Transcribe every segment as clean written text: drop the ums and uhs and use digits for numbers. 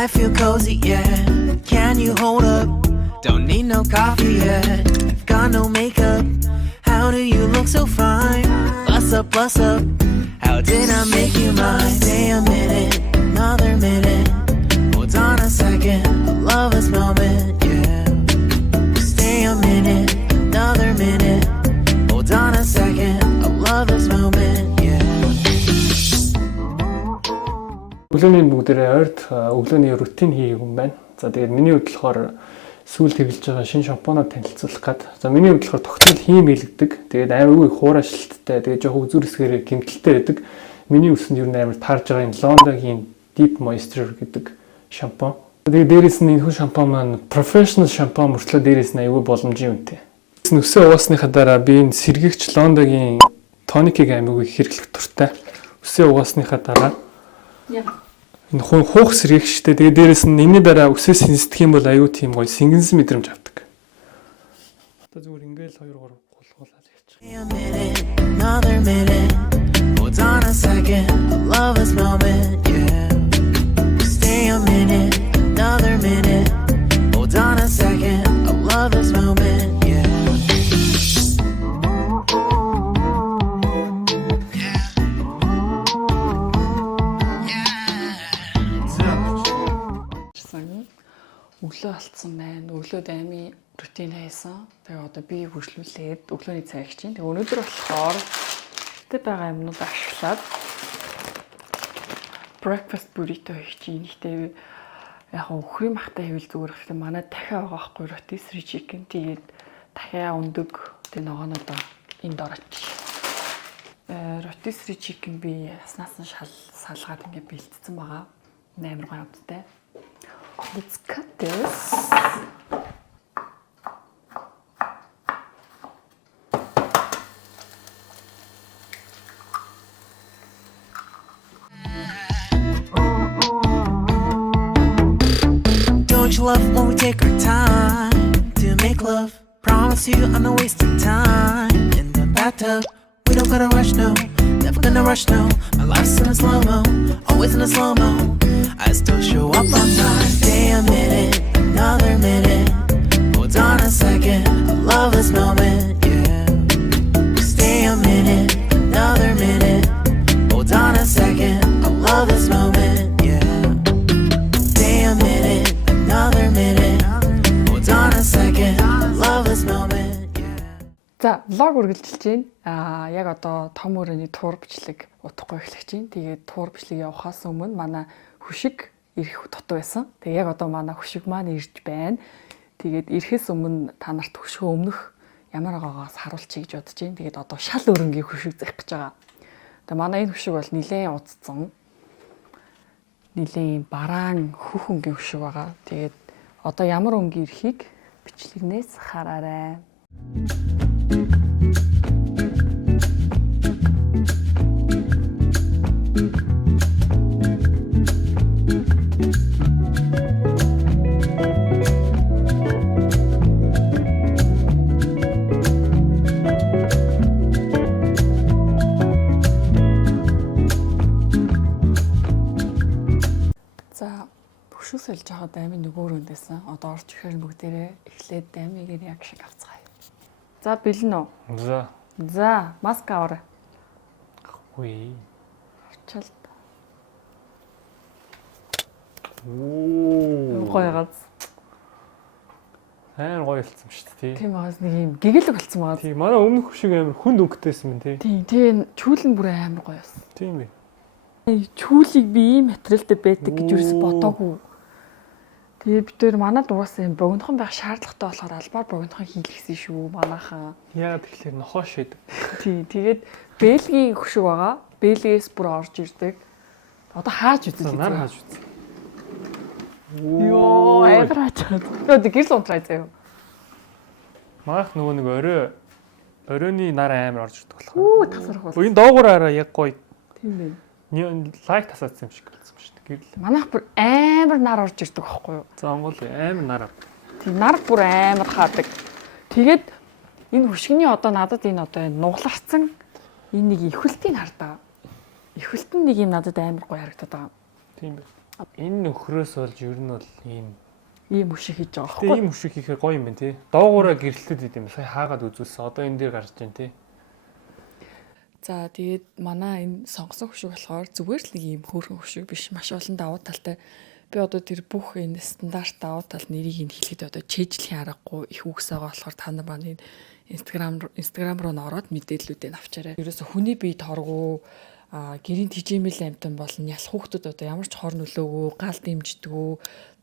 I feel cozy, yeah. Can you hold up? Don't need no coffee yet. Got no makeup. How do you look so fine? Bust up, bust up. How did I make you mine? Stay a minute, another minute. Hold on a second, I love this moment, yeah. Stay a minute, another minute. Hold on a second, I love this moment, yeah. Өглөөний бүгдээрээ ойрд өглөөний рутин хийх юм байна. За тэгээд миний хувьд болохоор сүүл тэглэж байгаа шинэ шампунаар танилцуулах гээд. За миний хувьд болохоор тогтмол хийм хийлэгдэг. Тэгээд аймаггүй хуура шилттэй. Тэгээд жоох үзүр хэсгээрээ гэмтэлтэй байдаг. Миний үсэнд ер нь амар таарж байгаа юм Лондогийн Deep Moisture гэдэг шампун. Тэгээд дээрээс нь энэ хүн шампун маань professional шампун мөртлөө дээрээс нь аюул боломжийн үнэтэй. Нүсээ угаасныхаа дараа би энэ сэргийгч Лондогийн тоникийг аймаггүй хэрэглэх дуртай. Үсээ угаасныхаа дараа энэ хуух сэргийгчтэй. Тэгээд дээрээс нь энэний дараа үсээ сэнсдэх юм бол аюу тийм гоё сэнгэнсэн мэдрэмж авдаг. Одоо зүгээр ингээл 2 3 гулгуулаад яачих. Another minute. Hold on a second. I love this moment. Yeah. Stay a minute. Another minute. Hold on a second. I love this moment. Yeah. Өглөө алдсан байна. Өглөөд амийн рутин хийсэн. Тэгээ одоо би хөршлүүлээд өглөөний цай хийж чинь. Тэгээ өнөөдөр болохоор тэ байгаа юмнууд ашиглаад breakfast burrito хийж чинь. Гэхдээ яг өхрийн махтай хийвэл зүгээр гэхдээ манай дахиа байгаа байхгүй rotisserie chicken. Тэгээд дахиа өндөг тэг ногооноо энд орооч. Rotisserie chicken би яснаас нь салгаад ингээд бэлтцсэн байгаа. Амар гоё амттай. Let's cut this. Don't you love when we take our time to make love? Promise you I'm not wasting time in the bathtub. We don't gotta rush, no. Never gonna rush, no. My life's in a slow-mo, always in a slow-mo. I still show up on time. Stay a minute, another minute. Hold on a second, I love this moment, yeah. Stay a minute, another minute. Hold on a second, I love this moment, yeah. Stay a minute, another minute. Hold on a second, I love this moment, yeah. За, влог үргэлжилж байна. Яг одоо том өрөөний туур бичлэг утгагүй эхлэх чинь. Тэгээд туур бичлэг явахаас өмнө манай хүшиг ирэх дутуу байсан. Тэгээ яг одоо манай хүшиг маань ирж байна. Тэгээд ирэхээс өмнө та нарт хүшгөө өмнөх ямар байгаагаас харуулчих гэж бодож байна. Тэгээд одоо шал өрөнгийн хүшиг заах гэж байгаа. Тэгээ манай энэ хүшиг бол нилээн удцсан. Нилээн бараан хүүхэнгийн хүшиг байгаа. Тэгээд одоо ямар өнгийн ирэхийг бичлэгнээс хараарай. Хөшөөсөлж байгаа даймын нөгөө рүүндээсэн. Одоо орж ихээр бүгдээрээ эхлээд даймыг яг шиг авцгаая. За бэлэн үү? За, маск аваарай. Үй. Арчаал. Гоё газ. Сайн гоё болсон шүү дээ. Тийм байгаас нэг юм гэгээлэг болсон байгаа. Тийм манай өмнөх хүшиг амар хүнд өнгөтэйсэн юм тий. Тийм чүүлэн бүр амар гоё байсан. Тийм бай. Чүүлийг би ийм материалтай байдаг гэж юус бодоогүй. Тэгээ бид тээр манад угаасаа юм богинохон байх шаардлагатай болохоор албаар богинохон хийлгэсэн шүү манайхаа. Яагаад тэгэхээр нохоо шийд. Тий, тэгээд Бельгийн хөшиг байгаа. Бельгиэс бүр орж ирдэг. Одоо хааж үзээ. Нар хааж үзье. Йоо, эврачаад. Одоо гэрл унтраа заяа. Маах нөгөө нэг оройны нар амар орж ирдэг болох. Үу тасарх бол. Энэ доогоороо яг гоё. Тийм Нэг лайк тасаадсан юм шиг болсон шүү дээ. Гэрэл. Манайх бүр амар нар орж ирдэг байхгүй юу? За Монгол амар нар. Тийм нар бүр амар хаадаг. Тэгээд энэ хөшгөний одоо надад энэ одоо нугларцсан энэ нэг ихвэлтийн хардаа. Ихвэлтэн нэг юм надад амар гоё харагдаад байгаа. Тийм байна. Энэ нөхрөөс болж ер нь бол ийм хөшиг хийж байгаа байхгүй. Ийм хөшиг хийхээр гоё юм байна тий. Доогоороо гэрэлтэд идэм. Сая хаагаад үзүүлсэн. Одоо энэ дээр гарч байна тий. За тэгээд манай энэ сонгосон хөшиг болохоор зүгээр л нэг ийм хөөрхөн хөшиг биш. Маш олон давуу талтай. Би одоо тэр бүх энэ стандарт давуу тал нэрийг нь хэлэхэд одоо чэйжлийн аргагүй их үгс байгаа болохоор та нар маань Instagram руу ороод мэдээллүүдээ авчаарай. Ерөөсө хүний бие торгуу гэрийн тижимэл амтан болон ялах хүүхдүүд одоо ямар ч хор нөлөөгөө гал дэмждэггүй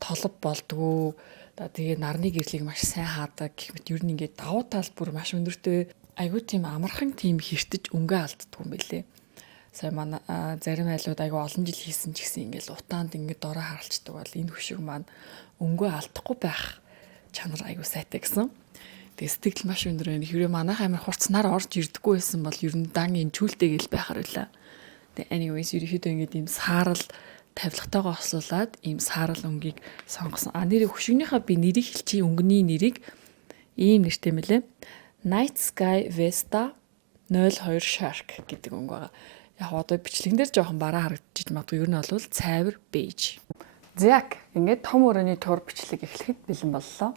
толб болдгоо тэгээ нарны гэрлийг маш сайн хаадаг гэх мэт ер нь ингээд давуу тал бүр маш өндөртэй айгүй тийм амархан тийм хэртэж өнгө алддаг юм байлээ. Сая манай зарим айлууд айгүй олон жил хийсэн ч гэсэн ингээд утаанд ингээд дорой харалцдаг бол энэ хөшиг маань өнгө алдахгүй байх чанар айгүй сайтай гэсэн. Тэгээ сэтгэл маш өндөр байна. Хэрвээ манайх амар хурц нар орж ирдэггүй байсан бол ер нь дан энэ чүүлтэйгэл байхаар байлаа. Anyways, ерөөхдөө ингээд ийм саарал тавилгатайгаа ослуулад ийм саарал өнгийг сонгосон. Нэрийг хөшигнийхаа би нэрийг хэлчихье. Өнгөний нэрийг ийм нэртэй мэлээ. Night Sky Vesta 02 Shark гэдэг өнгө байгаа. Яг одоо бичлэгэн дээр жоохон бараа харагдчих магадгүй. Ер нь бол цайвар бэж. Зяк ингээд том өрөөний тур бичлэг эхлэхэд бэлэн боллоо.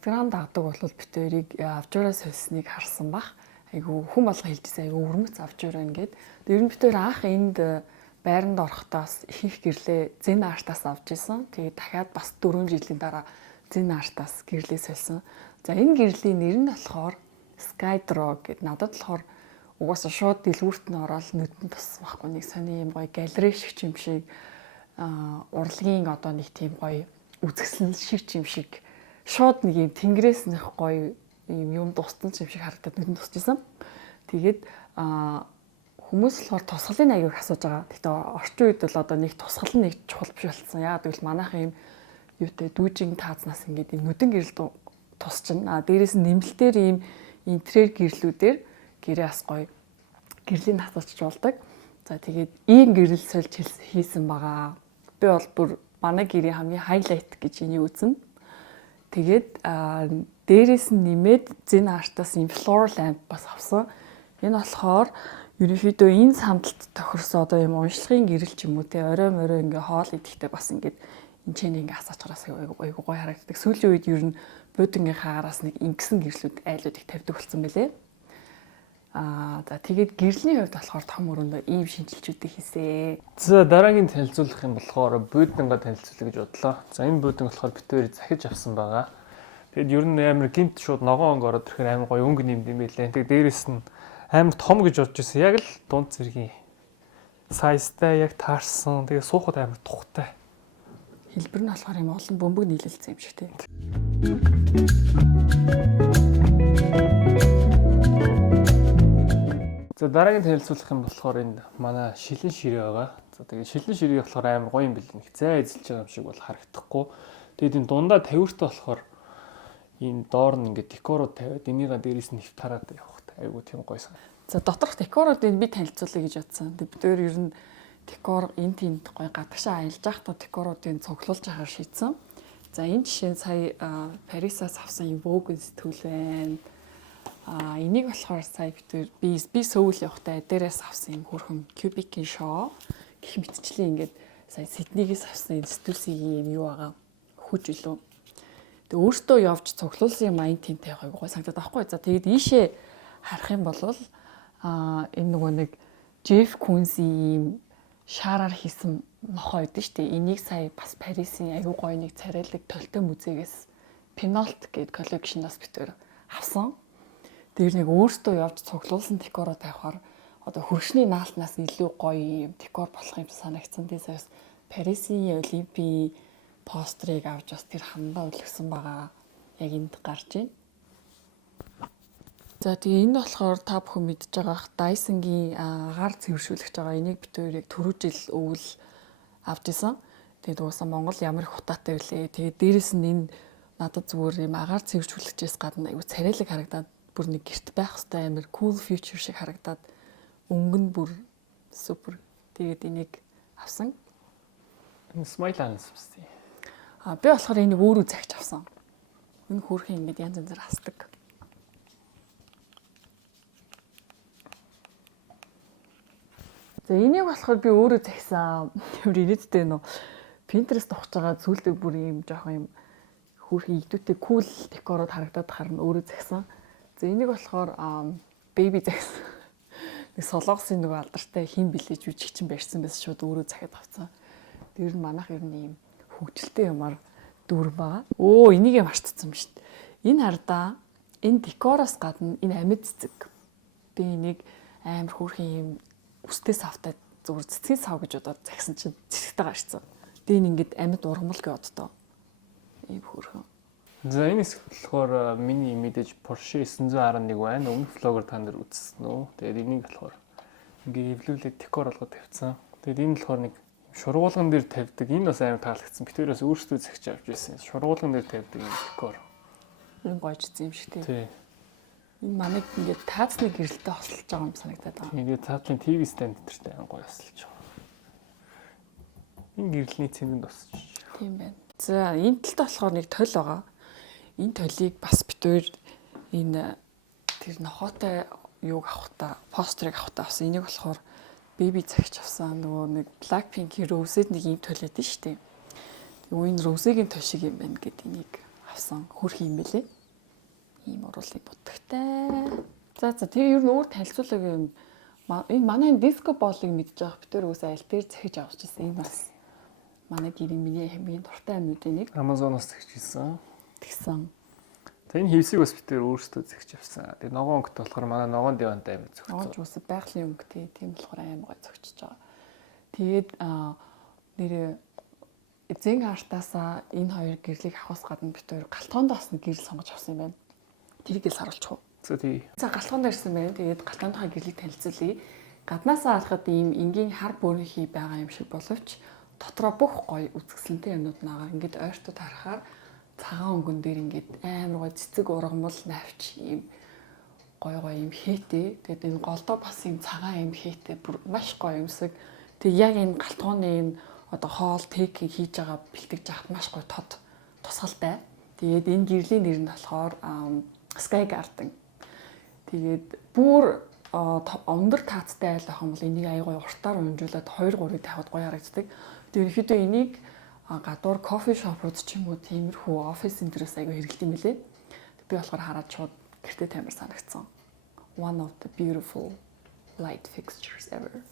Instagram дагдаг бол битэрийг авчураа сольсныг харсан бах. Айгу хүн болго хэлжсэн айгу өрмөц авчураа ингээд. Ер нь битэр анх энд байранд орохдоос ихэнх гэрлээ зэн аартаас авч исэн. Тэгээд дахиад бас 4 жилийн дараа зэн аартаас гэрлээ сольсон. За энэ гэрлийн нэр нь болохоор Skydrog гэд надад болохоор угаасаа шууд дэлгүүрт нь ороод нүдэн туссан байхгүй нэг сони юм гоё галерей шиг юм шиг урлагийн одоо нэг тийм гоё үзэсгэлэн шиг юм шиг шууд нэг юм тэнгэрээс нэх гоё юм дуссан юм шиг харагдаад нүдэн тусчихсан. Тэгээд хүмүүс болохоор тусгалын аягийг асууж байгаа. Гэхдээ орчин үед бол одоо нэг тусгал нэг чухал биш болсон. Яагаад гэвэл манайхан юм юутэй дүүжин таазнаас ингээд юм нүдэн гэрэл тусчихна. Дээрээс нь нэмэлтээр ийм интерьер гэрлүүдээр гэрээ ас гоё гэрлийн хасуулчих болдог. За тэгээд ийм гэрэл сольж хийсэн байгаа. Би бол бүр манай гэрийн хамгийн хайлайт гэж энийг үзнэ. Тэгээд дээрээс нь нэмээд зэн аартаас ийм floor lamp бас авсан. Энэ болохоор ерөнхийдөө энэ самталд тохирсон одоо юм уншлагын гэрэл ч юм уу те орой морой ингээ хоол идэхтэй бас ингээд энэ ч ингээ асаач гараас айгу гой харагддаг. Сүүлийн үед ер нь буудангийн хаараас нэг ингэсэн гэрлүүд айлууд их тавьдаг болсон байлээ. За тэгээд гэрлийн хувьд болохоор том өрөөндөө ийм шинжилгэүүдийг хийсэн. За дараагийн танилцуулах юм болохоор буудангаа танилцуулъя гэж бодлоо. За энэ буудан болохоор битээр захиж авсан байгаа. Тэгэд ер нь амар гинт шууд ногоон онг ороод ирэхээр амар гоё өнгө нэмд юм байлээ. Тэгээд дээрэс нь амар том гэж бодож байсан. Яг л дунд зэргийн сайзтай яг таарсан. Тэгээд суухад амар тухтай. Хэлбэр нь болохоор юм олон бөмбөг нийлэлцсэн юм шиг тийм. За дараагийн танилцуулах юм болохоор энэ манай шилэн ширээ байгаа. За тэгээд шилэн ширээ болохоор амар гоё юм бэл нэг зай эзэлж байгаа юм шиг бол харагдахгүй. Тэгээд энэ дундаа тавиртай болохоор энэ доор нь ингээд декорууд тавиад энийгээ дээрээс нь тавтараад явах айгуу тийм гоё сан. За доторх декоруудыг би танилцуулъя гэж бодсон. Бид өөр ер нь декор энэ тэнд гоё гадагшаа аялж байхдаа декоруудыг цуглуулж яхаар шийдсэн. За энэ жишээ нь сая Парисаас авсан юм Vogue сэтгүүл байна. Энийг болохоор сая би Сөүл явахдаа дээрээс авсан юм хөрхөн кубикийн шоу гэх мэтчлэн ингээд сая Сиднейгээс авсан сэтгүүлсийн юм юу байгаа хүж илүү. Тэгээ өөртөө явж цуглуулсан юм айн тэнтэй гой санагдаад байхгүй. За тэгээд ийшээ харах юм бол энэ нөгөө нэг Jeff Koons-ийн шаараар хийсэн нохоо байдсан шүү дээ. Энийг сая бас Парисын аюу гой нэг царайлаг толтой музейгээс Pinot гэдэг коллекшнаас битээр авсан. Тэр нэг өөртөө явж цуглуулсан декороо тавихаар одоо хөршний наалтнаас илүү гоё юм декор болох юм санагдсан. Тиймээс Парисын Олимпийн постерыг авч бас тэр хандаа үлгсэн байгаа. Яг энд гарч байна. За тэгээ энэ болохоор та бүхэн мэдж байгаа Dyson-гийн агаар цэвэршүүлэгч байгаа. Энийг бид хоёрыг түрүү жил өвөл авч исэн. Тэгээд уусаа Монгол ямар их хутаатай вүлээ. Тэгээд дээрэс нь энэ надад зүгээр юм агаар цэвэршүүлэгчээс гадна айгу царайлаг харагдаад бүр нэг гэрт байх хэвээр амар cool future шиг харагдаад өнгө нь бүр супер. Тэгээд энийг авсан. Энэ smile lens үстэй. Би болохоор энийг өөрөө захиж авсан. Энэ хөөрхөн ингэж янз янзаар хасдаг. За энийг болохоор би өөрөө захисан. Тэр инээдтэй нөө Pinterest ухаж байгаа зүйлдээ бүр юм жоохон юм хөөрхөн идүүтэй cool декород харагдаад харна өөрөө захисан. За энийг болохоор baby захисан. Нэг солонгосын нэг алдартай хин билээж жүжигчин барьсан байсан шууд өөрөө захиад авсан. Тэр нь манайх ер нь юм хөгжилтэй юмар дүр байгаа. Оо энийг марцсан юм шүү дээ. Энэ хардаа энэ декороос гадна энэ амьд цэцэг. Би энийг амар хөөрхөн юм үстэй савтай зүгээр цэцгийн сав гэж удаад захисан чинь цэцэгтэй гарцсан. Дийн ингээд амьд ургамал гэдээ. Ийм хөөрхөн. За энэ хэсэг болохоор миний мэдээж Porsche 911 байна. Өмнөх влогоор та нар үзсэн үү? Тэгээд энийг болохоор ингээ эвлүүлээд декор болгоод тавьсан. Тэгээд энэ болохоор нэг шургуулган дээр тавьдаг. Энэ бас амар таалагдсан. Битүүрээс өөрсдөө захиж авч ирсэн. Шургуулган дээр тавьдаг энэ декор. Энэ гойжсэн юм шиг тий. Энэ манайд ингээд таацны гэрэлтэй хослож байгаа юм санагдаад байна. Тэгээд цаатлын TV stand дээртэй гоё хослож байгаа. Энэ гэрэлний цэнд босч. Тийм байна. За энэ талд болохоор нэг толь байгаа. Энэ толийг бас битүүр энэ тэр нохоотой юуг авахта постерыг авахта авсан. Энийг болохоор baby захиж авсан. Нөгөө нэг Blackpink-ийн Rose-д нэг ийм толь өгдөн шүү дээ. Тэгээ энэ Rose-гийн толь шиг юм байна гэд энийг авсан. Хөрх юм бэлээ. Ийм уруулын будагтай. За тэгээ ер нь өөр танилцуулга юм. Энэ манай диско болыг мэдж байгаа битүүр үсээ аль дээр захиж авч ирсэн. Энэ бас манай гэрийн миний хамгийн дуртай амьдын нэг. Amazon-оос захиж ирсэн. Тэгсэн. Тэгээ энэ хевсийг бас битүүр өөрсдөө захиж авсан. Тэгээ ногоон өнгөт болохоор манай ногоон дивантай амьд зөгцсөн. Ногоон үсээ байгалийн өнгө тийм болохоор аим гой зөгчөж байгаа. Тэгээд нэрээ эзэн артаасаа энэ хоёр гэрлийг авахаас гадна битүүр галтгоондоос нэг гэрэл сонгож авсан юм байна. Тэрийг л харуулчих уу. За тий. За галтгоонд ирсэн байна. Тэгээд галтгоондоо гэрлийг танилцуулъя. Гаднаасаа харахад ийм энгийн хар бүрийнхий байгаа юм шиг боловч дотроо бүх гоё үзэсгэлэнтэй юмнууд нагаа. Ингээд ойртод харахаар цагаан өнгөн дээр ингээд амар гоё цэцэг ургамал навч ийм гоё юм хээтэй. Тэгээд энэ голдоо бас ийм цагаан юм хээтэй бүр маш гоё юмсаг. Тэг яг энэ галтгооны энэ одоо хоол тейкийг хийж байгаа бэлтгэж яхад маш гоё тод тусгалтай. Тэгээд энэ гэрлийн нэр нь болохоор Sky Garden. Тэгээд бүр өндөр таацтай айл ах юм бол энийг аяй гоё уртаар унжуулад 2-3-ыг тавихад гоё харагддаг. Тэгээд ерөөхдөө энийг гадуур кофе шопрууд ч юм уу тиймэрхүү офис энтерээс аяй хэрэглэдэг юм лээ. Би болохоор хараад шууд гэртээ тамир санагдсан. One of the beautiful light fixtures ever.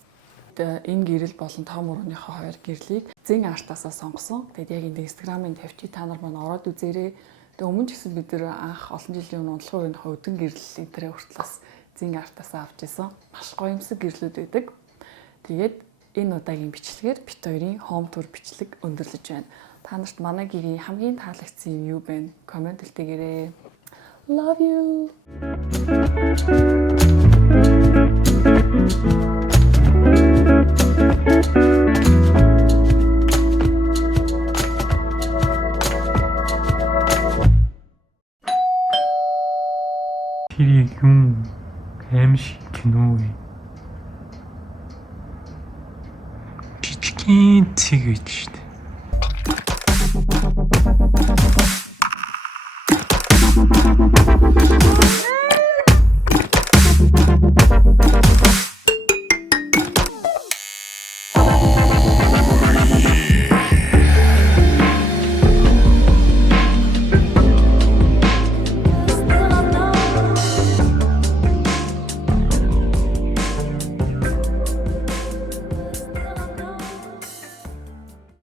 Энэ гэрэл болон том өрөөнийхөө хоёр гэрлийг зэн артаасаа сонгосон. Тэгээд яг энэ Instagram-ын тавьчих та нар маань ороод үзээрэй. Тэгээ өмнө ч гэсэн бид нэр анх олон жилийн өмнө унтлагын өдөн гэрэл энтрээ хүртлээс зэн артаасаа авч исэн. Маш гоё юмсаг гэрлүүд байдаг. Тэгээд энэ удаагийн бичлэгээр бит хоёрын home tour бичлэг өндөрлөж байна. Та нарт манай гэрийн хамгийн таалагдсан юм юу бэ? Комент хэлтээгээрэй. Love you. Тэр юм аимшиг кино вэ? Жижигхэн цэг гэж шүү дээ.